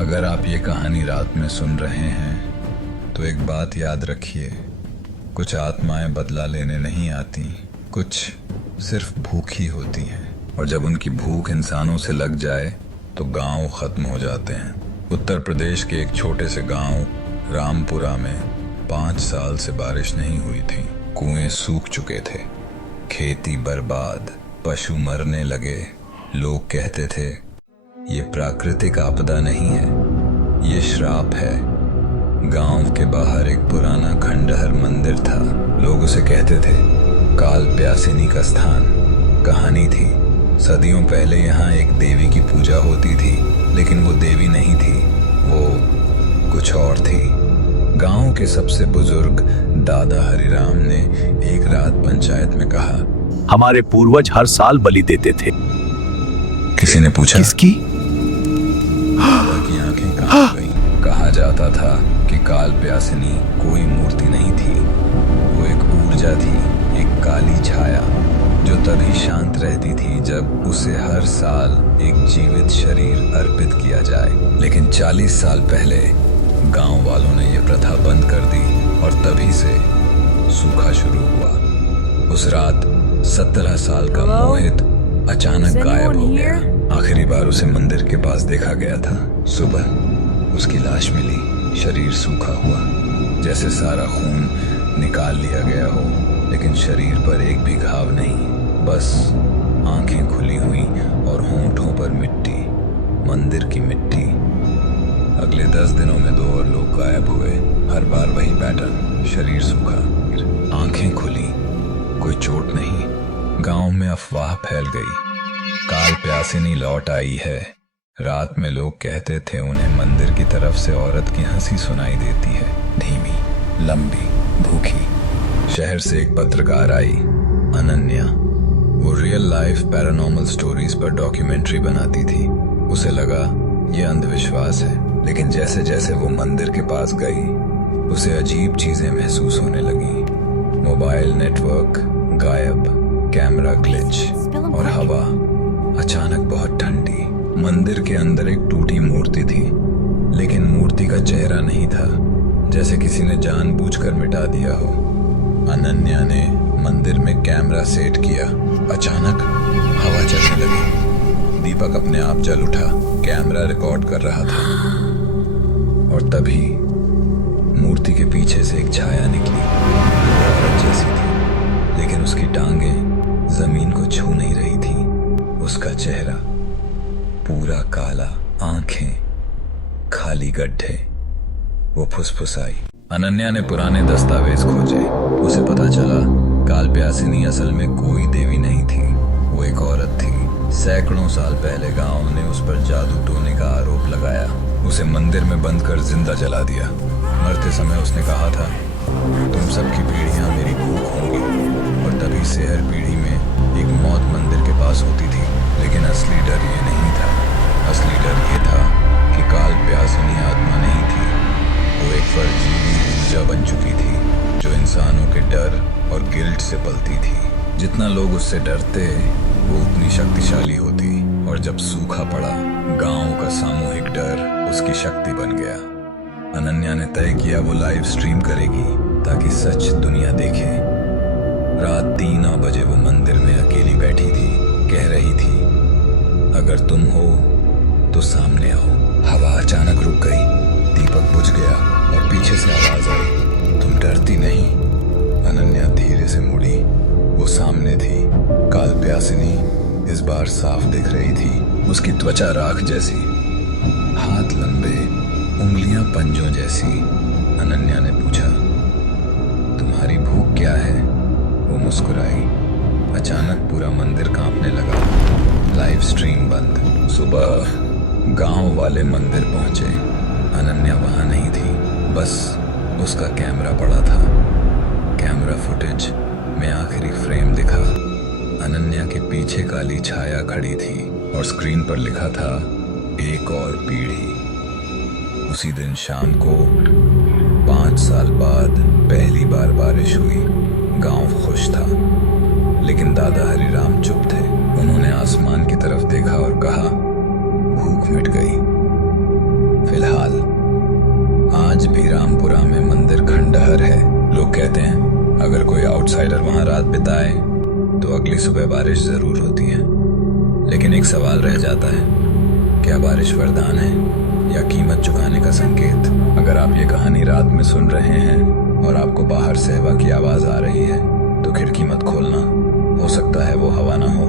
अगर आप ये कहानी रात में सुन रहे हैं तो एक बात याद रखिए, कुछ आत्माएं बदला लेने नहीं आती, कुछ सिर्फ भूखी होती हैं, और जब उनकी भूख इंसानों से लग जाए तो गांव खत्म हो जाते हैं। उत्तर प्रदेश के एक छोटे से गांव रामपुरा में 5 साल से बारिश नहीं हुई थी। कुएं सूख चुके थे, खेती बर्बाद, पशु मरने लगे। लोग कहते थे ये प्राकृतिक आपदा नहीं है, ये श्राप है। गांव के बाहर एक पुराना खंडहर मंदिर था। लोग उसे कहते थे काल प्यासिनी का स्थान। कहानी थी, सदियों पहले यहाँ एक देवी की पूजा होती थी, लेकिन वो देवी नहीं थी, वो कुछ और थी। गांव के सबसे बुजुर्ग दादा हरिराम ने एक रात पंचायत में कहा, हमारे पूर्वज हर साल बलि देते थे। किसी ने पूछा किसकी? दादा की आंखें कांप गईं। कहा जाता था कि काल प्यासिनी कोई मूर्ति नहीं थी, वो एक ऊर्जा थी, एक काली छाया जो तभी शांत रहती थी जब उसे हर साल एक जीवित शरीर अर्पित किया जाए। लेकिन 40 साल पहले गांव वालों ने यह प्रथा बंद कर दी और तभी से सूखा शुरू हुआ। उस रात 17 साल का मोहित अचानक गायब हो गया। आखिरी बार उसे मंदिर के पास देखा गया था। सुबह उसकी लाश मिली, शरीर सूखा हुआ, जैसे सारा खून निकाल लिया गया हो, लेकिन शरीर पर एक भी घाव नहीं, बस आंखें खुली हुई और होंठों पर मिट्टी, मंदिर की मिट्टी। अगले 10 दिनों में 2 और लोग गायब हुए। हर बार वही पैटर्न, शरीर सूखा, आंखें खुली, कोई चोट नहीं। गांव में अफवाह फैल गई, काल प्यासिनी लौट आई है। रात में लोग कहते थे उन्हें मंदिर की तरफ से औरत की हंसी सुनाई देती है, धीमी, लंबी, भूखी। शहर से एक पत्रकार आई, अनन्या। वो रियल लाइफ पैरानॉर्मल स्टोरीज पर डॉक्यूमेंट्री बनाती थी। उसे लगा ये अंधविश्वास है, लेकिन जैसे जैसे वो मंदिर के पास गई, उसे अजीब चीजें महसूस होने लगी। मोबाइल नेटवर्क गायब, कैमरा ग्लिच, और हवा अचानक बहुत ठंडी। मंदिर के अंदर एक टूटी मूर्ति थी, लेकिन मूर्ति का चेहरा नहीं था, जैसे किसी ने जानबूझकर मिटा दिया हो। अनन्या ने मंदिर में कैमरा सेट किया। अचानक हवा चलने लगी। दीपक अपने आप जल उठा, कैमरा रिकॉर्ड कर रहा था, और तभी मूर्ति के पीछे से एक छाया निकली। औरत जैसी थी, लेकिन उसकी टांगें जमीन को छू नहीं रही थी। उसका चेहरा पूरा काला, आंखें खाली गड्ढे। वो फुसफुसाई। अनन्या ने पुराने दस्तावेज खोजे। उसे पता चला काल प्यासिनी असल में कोई देवी नहीं थी, वो एक औरत थी। सैकड़ों साल पहले गांव ने उस पर जादू टोने का आरोप लगाया। उसे मंदिर में बंद कर जिंदा जला दिया। मरते समय उसने कहा था, तुम सबकी पीढ़ियां मेरी भूख होंगी। और तभी से हर पीढ़ी में एक मौत मंदिर के पास होती थी। लेकिन असली डर ये नहीं था। असली डर ये था कि काल प्यासिनी आत्मा नहीं थी, वो एक परजीवी ऊर्जा बन चुकी थी जो इंसानों के डर और गिल्ट से पलती थी। जितना लोग उससे डरते, वो उतनी शक्तिशाली होती। और जब सूखा पड़ा, गांव का सामूहिक डर उसकी शक्ति बन गया। अनन्या ने तय किया वो लाइव स्ट्रीम करेगी ताकि सच दुनिया देखे। रात 3 बजे वो मंदिर में अकेली बैठी थी, कह रही थी, अगर तुम हो तो सामने आओ। हवा अचानक रुक गई, दीपक बुझ गया और पीछे से आवाज आई, तुम डरती नहीं? अनन्या धीरे से मुड़ी। वो सामने थी, काल प्यासिनी। इस बार साफ दिख रही थी। उसकी त्वचा राख जैसी, हाथ लंबे, उंगलियां पंजों जैसी। अनन्या ने पूछा, तुम्हारी भूख क्या है? वो मुस्कुराई। अचानक पूरा मंदिर कांपने लगा। लाइव स्ट्रीम बंद। सुबह गांव वाले मंदिर पहुंचे। अनन्या वहां नहीं थी, बस उसका कैमरा पड़ा था। कैमरा फुटेज में आखिरी फ्रेम दिखा। अनन्या के पीछे काली छाया खड़ी थी और स्क्रीन पर लिखा था, एक और पीढ़ी। उसी दिन शाम को 5 साल बाद पहली बार बारिश हुई। गांव खुश था, लेकिन दादा हरिराम चुप थे। उन्होंने आसमान की तरफ देखा और कहा, भूख मिट गई। आज भी रामपुरा में मंदिर खंडहर है। लोग कहते हैं अगर कोई आउटसाइडर वहां रात बिताए तो अगली सुबह बारिश जरूर होती है। लेकिन एक सवाल रह जाता है, क्या बारिश वरदान है या कीमत चुकाने का संकेत? अगर आप ये कहानी रात में सुन रहे हैं और आपको बाहर से हवा की आवाज आ रही है तो खिड़की मत खोलना, हो सकता है वो हवा ना हो,